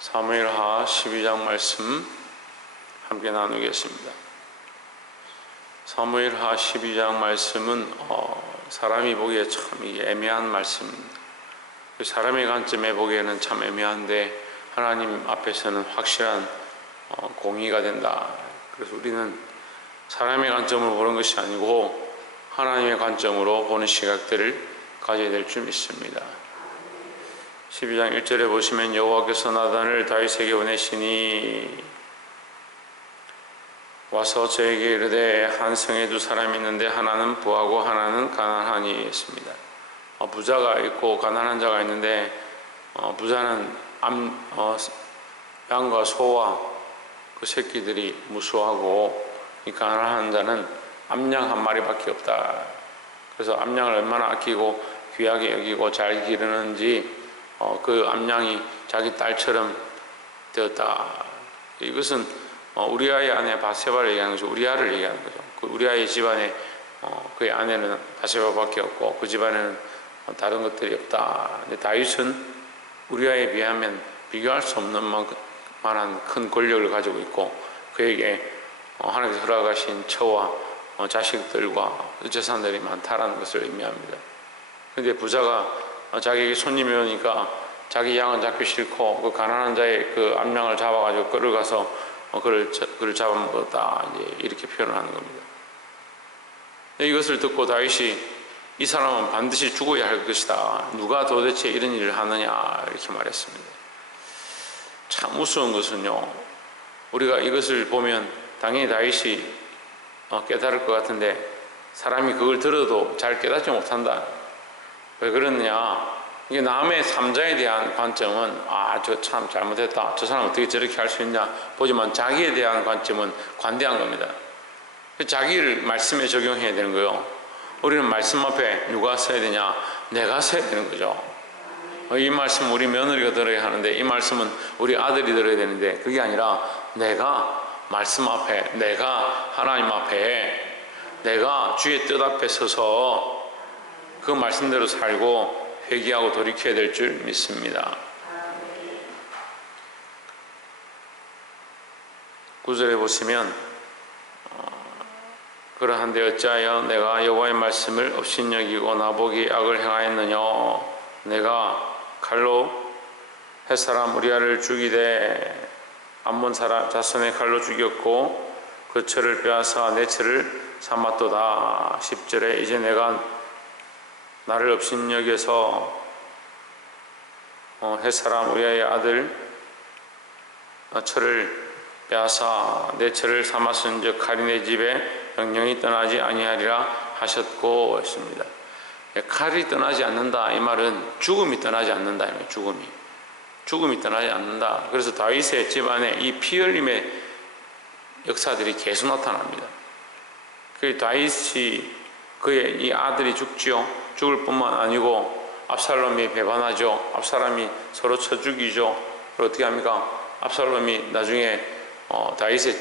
사무엘하 12장 말씀 함께 나누겠습니다. 사무엘하 12장 말씀은 사람이 보기에 참 애매한 말씀입니다. 사람의 관점에 보기에는 참 애매한데 하나님 앞에서는 확실한 공의가 된다. 그래서 우리는 사람의 관점으로 보는 것이 아니고 하나님의 관점으로 보는 시각들을 가져야 될 줄 믿습니다. 12장 1절에 보시면 여호와께서 나단을 다윗에게 보내시니 와서 저에게 이르되 한 성에 두 사람이 있는데 하나는 부하고 하나는 가난하니 했습니다. 부자가 있고 가난한 자가 있는데 부자는 양과 소와 그 새끼들이 무수하고 이 가난한 자는 암양 한 마리밖에 없다. 그래서 암양을 얼마나 아끼고 귀하게 여기고 잘 기르는지 그 암양이 자기 딸처럼 되었다. 이것은 우리아의 아내 바세바를 얘기하는 것이고 우리아를 얘기하는 거죠. 그 우리아의 집안에 그의 아내는 바세바밖에 없고 그 집안에는 다른 것들이 없다. 근데 다윗은 우리아에 비하면 비교할 수 없는 만한 큰 권력을 가지고 있고 그에게 하나님께서 허락하신 처와 자식들과 재산들이 많다라는 것을 의미합니다. 그런데 부자가 자기에게 손님이 오니까 자기 양은 잡기 싫고 그 가난한 자의 그 암양을 잡아가지고 끌어가서 그를 잡아먹었다. 이제 이렇게 표현하는 겁니다. 이것을 듣고 다윗이 이 사람은 반드시 죽어야 할 것이다. 누가 도대체 이런 일을 하느냐 이렇게 말했습니다. 참 무서운 것은요. 우리가 이것을 보면 당연히 다윗이 깨달을 것 같은데 사람이 그걸 들어도 잘 깨닫지 못한다. 왜 그러느냐? 이게 남의 삼자에 대한 관점은 저 참 잘못했다. 저 사람 어떻게 저렇게 할 수 있냐 보지만 자기에 대한 관점은 관대한 겁니다. 자기를 말씀에 적용해야 되는 거예요. 우리는 말씀 앞에 누가 서야 되냐? 내가 서야 되는 거죠. 이 말씀 우리 며느리가 들어야 하는데 이 말씀은 우리 아들이 들어야 되는데 그게 아니라 내가 말씀 앞에 내가 하나님 앞에 내가 주의 뜻 앞에 서서 그 말씀대로 살고 회개하고 돌이켜야 될 줄 믿습니다. 9절에 보시면 그러한데 어찌하여 내가 여호와의 말씀을 업신여기고 나보기 악을 행하였느냐. 내가 칼로 햇사람 우리아를 죽이되 암몬 자손의 칼로 죽였고 그 철을 빼앗아 내 철을 삼았도다. 10절에 이제 내가 나를 업신여겨서 햇사람 우리아의 아들 철을 빼앗아 내 철을 삼았은즉 칼이 내 집에 영영이 떠나지 아니하리라 하셨고 했습니다. 칼이 떠나지 않는다 이 말은 죽음이 떠나지 않는다. 죽음이 떠나지 않는다. 그래서 다윗의 집안에 이 피흘림의 역사들이 계속 나타납니다. 그 다윗이 그의 이 아들이 죽지요. 죽을 뿐만 아니고 압살롬이 배반하죠. 압살롬이 서로 쳐 죽이죠. 그리고 어떻게 합니까? 압살롬이 나중에 다윗의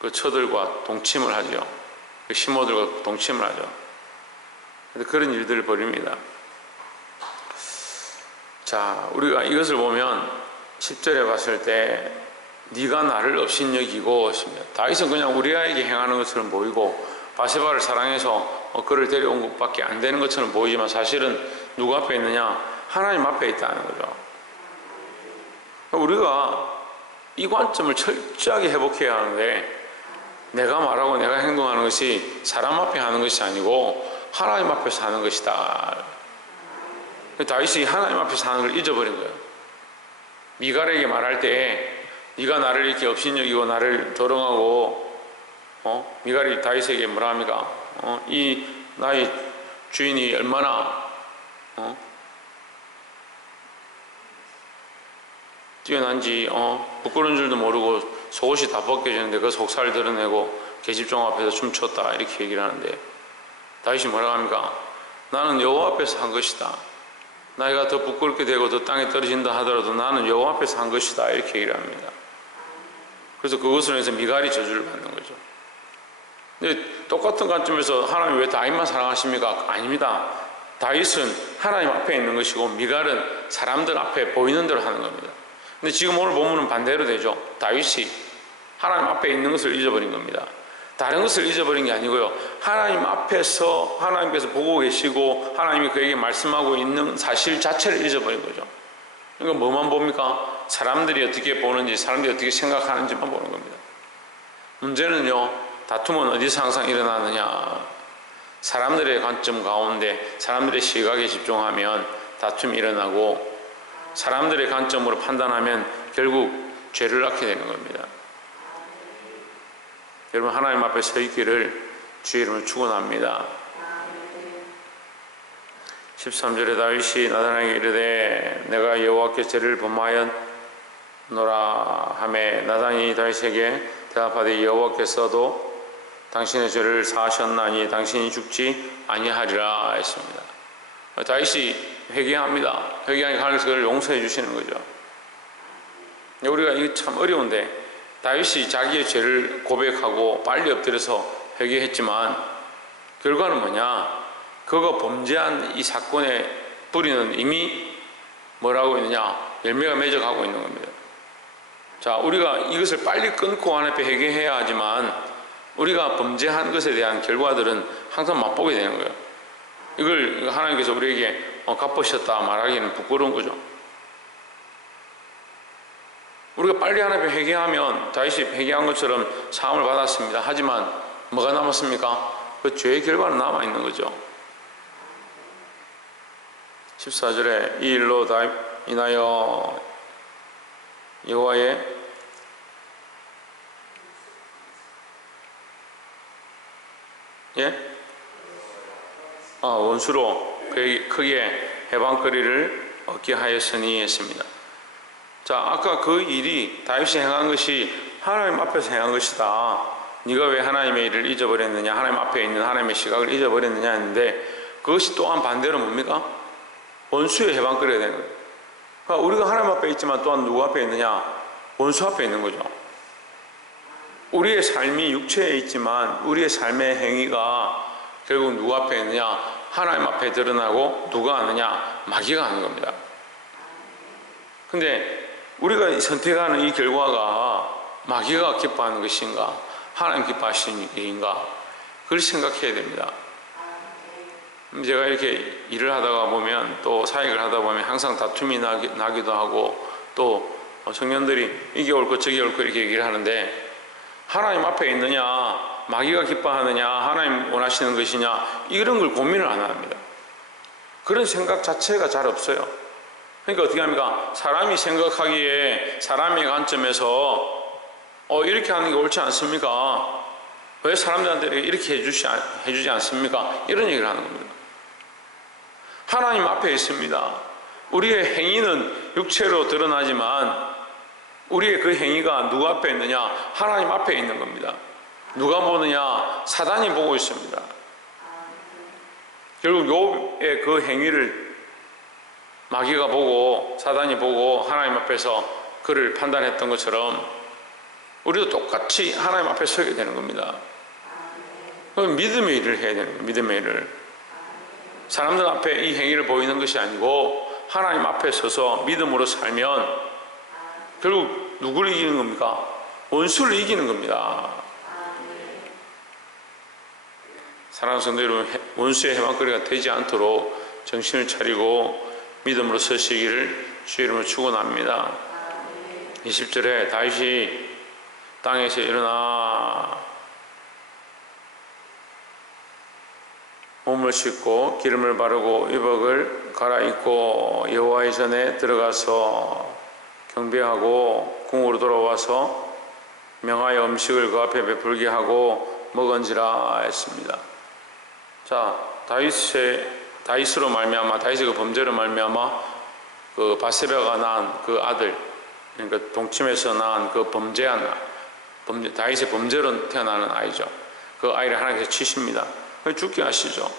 그 처들과 동침을 하죠. 그 시모들과 동침을 하죠. 그런 일들을 벌입니다. 자, 우리가 이것을 보면 10절에 봤을 때 네가 나를 업신여기고 했습니다. 다윗은 그냥 우리아에게 행하는 것처럼 보이고 바세바를 사랑해서 그를 데려온 것밖에 안 되는 것처럼 보이지만 사실은 누구 앞에 있느냐? 하나님 앞에 있다는 거죠. 우리가 이 관점을 철저하게 회복해야 하는데 내가 말하고 내가 행동하는 것이 사람 앞에 하는 것이 아니고 하나님 앞에서 하는 것이다. 다윗이 하나님 앞에서 하는 걸 잊어버린 거예요. 미갈에게 말할 때 네가 나를 이렇게 업신여기고 나를 조롱하고 미갈이 다윗에게 뭐라 합니까? 이 나의 주인이 얼마나 뛰어난지 부끄러운 줄도 모르고 속옷이 다 벗겨지는데 그 속살을 드러내고 계집종 앞에서 춤췄다 이렇게 얘기를 하는데 다윗이 뭐라고 합니까? 나는 여호와 앞에서 한 것이다. 나이가 더 부끄럽게 되고 더 땅에 떨어진다 하더라도 나는 여호와 앞에서 한 것이다 이렇게 얘기를 합니다. 그래서 그것으로 해서 미갈이 저주를 받는 거죠. 근데 똑같은 관점에서 하나님이 왜 다윗만 사랑하십니까? 아닙니다. 다윗은 하나님 앞에 있는 것이고 미갈은 사람들 앞에 보이는 대로 하는 겁니다. 근데 지금 오늘 본문은 반대로 되죠. 다윗이 하나님 앞에 있는 것을 잊어버린 겁니다. 다른 것을 잊어버린 게 아니고요, 하나님 앞에서 하나님께서 보고 계시고 하나님이 그에게 말씀하고 있는 사실 자체를 잊어버린 거죠. 그러니까 뭐만 봅니까? 사람들이 어떻게 보는지, 사람들이 어떻게 생각하는지만 보는 겁니다. 문제는요, 다툼은 어디서 항상 일어나느냐? 사람들의 관점 가운데 사람들의 시각에 집중하면 다툼이 일어나고, 사람들의 관점으로 판단하면 결국 죄를 낳게 되는 겁니다. 여러분, 하나님 앞에 서 있기를 주의 이름으로 축원합니다. 13절에 다윗이 나단에게 이르되 내가 여호와께 죄를 범하였노라 하매 나단이 다윗에게 대답하되 여호와께서도 당신의 죄를 사하셨나니 당신이 죽지 아니하리라 했습니다. 다윗이 회개합니다. 회개하니 하나님께서 그를 용서해 주시는 거죠. 우리가 이게 참 어려운데, 다윗이 자기의 죄를 고백하고 빨리 엎드려서 회개했지만 결과는 뭐냐? 그가 범죄한 이 사건의 뿌리는 이미 뭐라고 있느냐? 열매가 맺어가고 있는 겁니다. 자, 우리가 이것을 빨리 끊고 하나님 앞에 회개해야 하지만 우리가 범죄한 것에 대한 결과들은 항상 맛보게 되는 거예요. 이걸 하나님께서 우리에게 갚으셨다 말하기는 부끄러운 거죠. 우리가 빨리 하나님 앞에 회개하면 다윗이 회개한 것처럼 사함을 받았습니다. 하지만 뭐가 남았습니까? 그 죄의 결과는 남아있는 거죠. 14절에 이 일로 다 인하여 여호와의 원수로 그에게 크게 해방거리를 얻게 하였으니 했습니다. 자, 아까 그 일이 다윗이 행한 것이 하나님 앞에서 행한 것이다. 네가 왜 하나님의 일을 잊어버렸느냐, 하나님 앞에 있는 하나님의 시각을 잊어버렸느냐 했는데, 그것이 또한 반대로 뭡니까? 원수의 해방거리가 되는 거예요. 그러니까 우리가 하나님 앞에 있지만 또한 누구 앞에 있느냐? 원수 앞에 있는 거죠. 우리의 삶이 육체에 있지만 우리의 삶의 행위가 결국 누구 앞에 있느냐? 하나님 앞에 드러나고, 누가 하느냐? 마귀가 하는 겁니다. 근데 우리가 선택하는 이 결과가 마귀가 기뻐하는 것인가, 하나님 기뻐하시는 일인가, 그걸 생각해야 됩니다. 제가 이렇게 일을 하다가 보면, 또 사역을 하다 보면 항상 다툼이 나기도 하고, 또 청년들이 이게 옳고 저게 옳고 이렇게 얘기를 하는데, 하나님 앞에 있느냐, 마귀가 기뻐하느냐, 하나님 원하시는 것이냐, 이런 걸 고민을 안 합니다. 그런 생각 자체가 잘 없어요. 그러니까 어떻게 합니까? 사람이 생각하기에 사람의 관점에서 이렇게 하는 게 옳지 않습니까? 왜 사람들한테 이렇게 해주지 않습니까? 이런 얘기를 하는 겁니다. 하나님 앞에 있습니다. 우리의 행위는 육체로 드러나지만 우리의 그 행위가 누구 앞에 있느냐? 하나님 앞에 있는 겁니다. 누가 보느냐? 사단이 보고 있습니다. 결국 욥의 그 행위를 마귀가 보고 사단이 보고 하나님 앞에서 그를 판단했던 것처럼 우리도 똑같이 하나님 앞에 서게 되는 겁니다. 그럼 믿음의 일을 해야 되는 거예요. 믿음의 일을. 사람들 앞에 이 행위를 보이는 것이 아니고 하나님 앞에 서서 믿음으로 살면 결국 누구를 이기는 겁니까? 원수를 이기는 겁니다. 사랑하는 성도 여러분, 원수의 해방거리가 되지 않도록 정신을 차리고 믿음으로 서시기를 주의 이름으로 축원합니다. 20절에 다윗이 땅에서 일어나 몸을 씻고 기름을 바르고 의복을 갈아입고 여호와의 전에 들어가서 경배하고 궁으로 돌아와서 명하여 음식을 그 앞에 베풀게 하고 먹은지라 했습니다. 자, 다윗으로 말미암아, 다윗의 그 범죄로 말미암아 그 바세바가 낳은 그 아들, 그러니까 동침에서 낳은 그 다윗의 범죄로 태어나는 아이죠. 그 아이를 하나님께서 치십니다. 죽게 하시죠.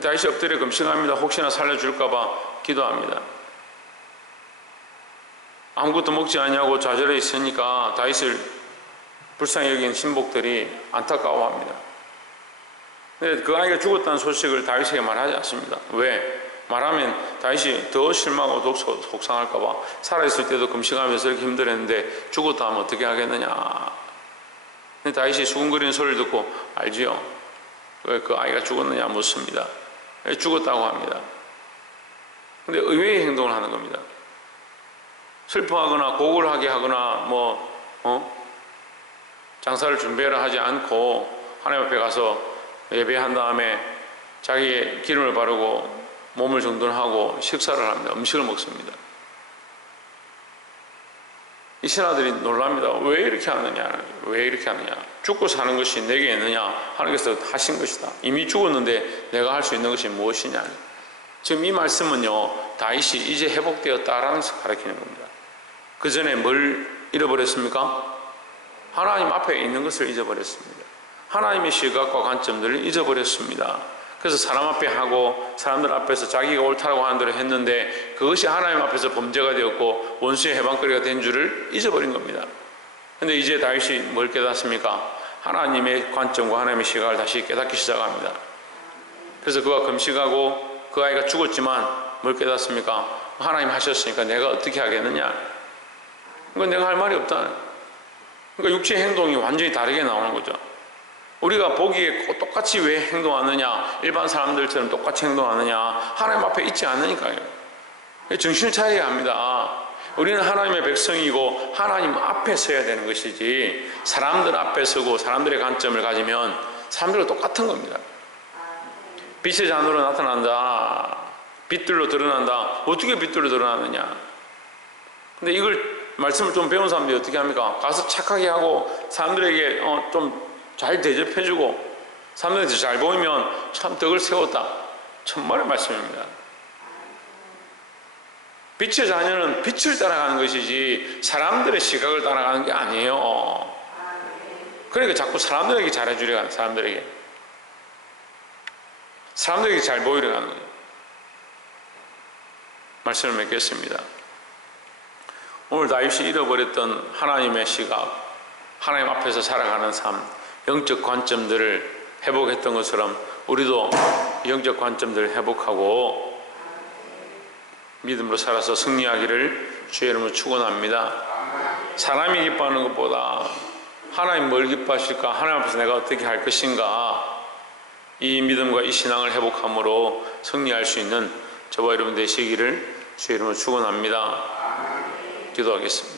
다윗이 엎드려 금식합니다. 혹시나 살려줄까봐 기도합니다. 아무것도 먹지 않냐고 좌절해 있으니까 다윗을 불쌍히 여긴 신복들이 안타까워합니다. 근데 그 아이가 죽었다는 소식을 다윗에게 말하지 않습니다. 왜? 말하면 다윗이 더 실망하고 더 속상할까 봐. 살아있을 때도 금식하면서 이렇게 힘들었는데 죽었다 하면 어떻게 하겠느냐. 근데 다윗이 수군거리는 소리를 듣고 알지요. 왜 그 아이가 죽었느냐 묻습니다. 죽었다고 합니다. 근데 의외의 행동을 하는 겁니다. 슬퍼하거나 고골하게 하거나 장사를 준비하라 하지 않고 하나님 앞에 가서 예배한 다음에 자기의 기름을 바르고 몸을 정돈하고 식사를 합니다. 음식을 먹습니다. 이 신하들이 놀랍니다. 왜 이렇게 하느냐? 왜 이렇게 하느냐? 죽고 사는 것이 내게 있느냐? 하나님께서 하신 것이다. 이미 죽었는데 내가 할 수 있는 것이 무엇이냐? 지금 이 말씀은요, 다윗이 이제 회복되었다라는 것을 가리키는 겁니다. 그 전에 뭘 잃어버렸습니까? 하나님 앞에 있는 것을 잊어버렸습니다. 하나님의 시각과 관점들을 잊어버렸습니다. 그래서 사람 앞에 하고 사람들 앞에서 자기가 옳다라고 하는 대로 했는데 그것이 하나님 앞에서 범죄가 되었고 원수의 해방거리가 된 줄을 잊어버린 겁니다. 그런데 이제 다윗이 뭘 깨닫습니까? 하나님의 관점과 하나님의 시각을 다시 깨닫기 시작합니다. 그래서 그가 금식하고 그 아이가 죽었지만 뭘 깨닫습니까? 하나님 하셨으니까 내가 어떻게 하겠느냐? 그러니까 내가 할 말이 없다. 그러니까 육체의 행동이 완전히 다르게 나오는 거죠. 우리가 보기에 똑같이 왜 행동하느냐, 일반 사람들처럼 똑같이 행동하느냐, 하나님 앞에 있지 않으니까요. 정신을 차려야 합니다. 우리는 하나님의 백성이고 하나님 앞에 서야 되는 것이지 사람들 앞에 서고 사람들의 관점을 가지면 사람들과 똑같은 겁니다. 빛의 잔으로 나타난다, 빛들로 드러난다. 어떻게 빛들로 드러나느냐? 근데 이걸 말씀을 좀 배운 사람들이 어떻게 합니까? 가서 착하게 하고 사람들에게 좀 잘 대접해주고 사람들한테 잘 보이면 참 덕을 세웠다. 천만의 말씀입니다. 빛의 자녀는 빛을 따라가는 것이지 사람들의 시각을 따라가는 게 아니에요. 그러니까 자꾸 사람들에게 잘해주려고 하는, 사람들에게 잘 보이려고 하는 거예요. 말씀을 맺겠습니다. 오늘 다윗이 잃어버렸던 하나님의 시각, 하나님 앞에서 살아가는 삶, 영적 관점들을 회복했던 것처럼 우리도 영적 관점들을 회복하고 믿음으로 살아서 승리하기를 주의 이름으로 축원합니다. 사람이 기뻐하는 것보다 하나님 뭘 기뻐하실까? 하나님 앞에서 내가 어떻게 할 것인가? 이 믿음과 이 신앙을 회복함으로 승리할 수 있는 저와 여러분 되시기를 주의 이름으로 축원합니다. 기도하겠습니다.